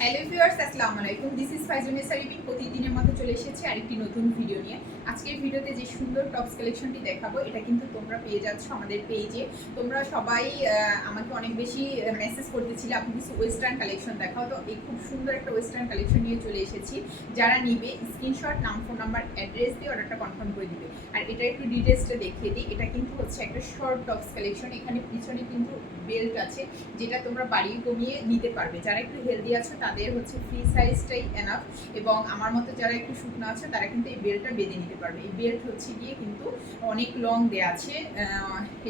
Hello viewers, আসসালামু আলাইকুম। This is Faizunnesa Ribin. প্রতিদিনের মতো চলে এসেছি আরেকটি নতুন ভিডিও নিয়ে। আজকের ভিডিওতে যে সুন্দর টপস কালেকশনটি দেখাবো, এটা কিন্তু তোমরা পেয়ে যাচ্ছ আমাদের পেজে। তোমরা সবাই আমাকে অনেক বেশি মেসেজ করতেছিলে, আপনি কিছু ওয়েস্টার্ন কালেকশন দেখাও। তো এই খুব সুন্দর একটা ওয়েস্টার্ন কালেকশন নিয়ে চলে এসেছি। যারা নিবে স্ক্রিনশট, নাম, ফোন নাম্বার, অ্যাড্রেস দিয়ে অর্ডারটা কনফার্ম করে দিবে। আর এটা একটু ডিটেলসটা দেখিয়ে দিই। এটা কিন্তু হচ্ছে একটা শর্ট টপস কালেকশন। এখানে পিছনে কিন্তু বেল্ট আছে, যেটা তোমরা বাড়িয়ে কমিয়ে নিতে পারবে। যারা একটু হেলদি আছে তাদের হচ্ছে ফ্রি সাইজটাই এনাফ, এবং আমার মতো যারা একটু শুকনো আছে তারা কিন্তু এই বেল্টটা বেঁধে নিতে পারবে। এই বেল্ট হচ্ছে গিয়ে কিন্তু অনেক লং দেওয়া আছে।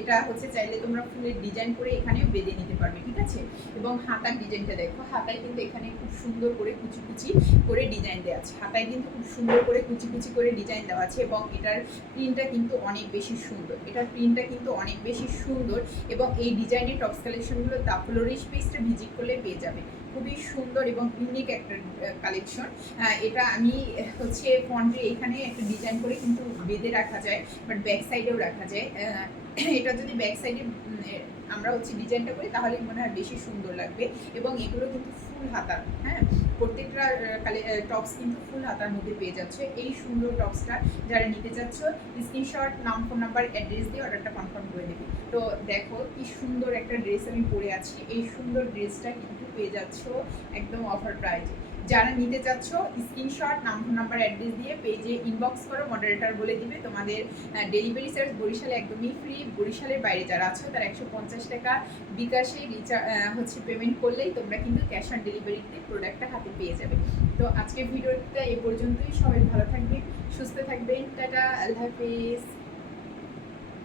এটা হচ্ছে চাইলে তোমরা ফুলের ডিজাইন করে এখানেও বেঁধে নিতে পারবে, ঠিক আছে। এবং হাতার ডিজাইনটা দেখো, হাতায় কিন্তু এখানে খুব সুন্দর করে কুচি কুচি করে ডিজাইন দেওয়া আছে। হাতায় কিন্তু খুব সুন্দর করে কুচি কুচি করে ডিজাইন দেওয়া আছে, এবং এটার প্রিন্টটা কিন্তু অনেক বেশি সুন্দর। এটার প্রিন্টটা কিন্তু অনেক বেশি সুন্দর, এবং এই ডিজাইনের টপস কালেকশনগুলো দা ফ্লোরিশ পেজটা ভিজিট করলে পেয়ে যাবে। খুবই সুন্দর এবং ইউনিক একটা কালেকশন। এটা আমি হচ্ছে ফ্রন্টে এখানে একটা ডিজাইন করে কিন্তু বেঁধে রাখা যায়, বাট ব্যাক সাইডেও রাখা যায়। এটা যদি ব্যাক সাইডে আমরা হচ্ছে ডিজাইনটা করি তাহলে মনে হয় বেশি সুন্দর লাগবে। এবং এগুলো কিন্তু ফুল হাতা, হ্যাঁ, প্রত্যেকটা টপস কিন্তু ফুল হাতার মধ্যে পেয়ে যাচ্ছে। এই সুন্দর টপসটা যারা নিতে চাচ্ছ, স্ক্রিনশট, নাম, ফোন নাম্বার, অ্যাড্রেস দিয়ে অর্ডারটা কনফার্ম করে দেবে। তো দেখো কি সুন্দর একটা ড্রেস আমি পরে আছি। এই সুন্দর ড্রেসটা কিন্তু পেয়ে যাচ্ছ একদম অফার প্রাইজে। যারা নিতে চাচ্ছ স্ক্রিনশট, নাম, ফোন নাম্বার, অ্যাড্রেস দিয়ে পেজে ইনবক্স করো, মডারেটর বলে দিবে। তোমাদের ডেলিভারি চার্জ বরিশালে একদমই ফ্রি। বরিশালের বাইরে যারা আছো তারা 150 টাকা বিকাশে হচ্ছে পেমেন্ট করলেই তোমরা কিন্তু ক্যাশ অন ডেলিভারিতে প্রোডাক্টটা হাতে পেয়ে যাবে। তো আজকের ভিডিওটা এ পর্যন্তই। সবাই ভালো থাকবেন, সুস্থ থাকবেন। টাটা, আল্লাহ হাফিজ।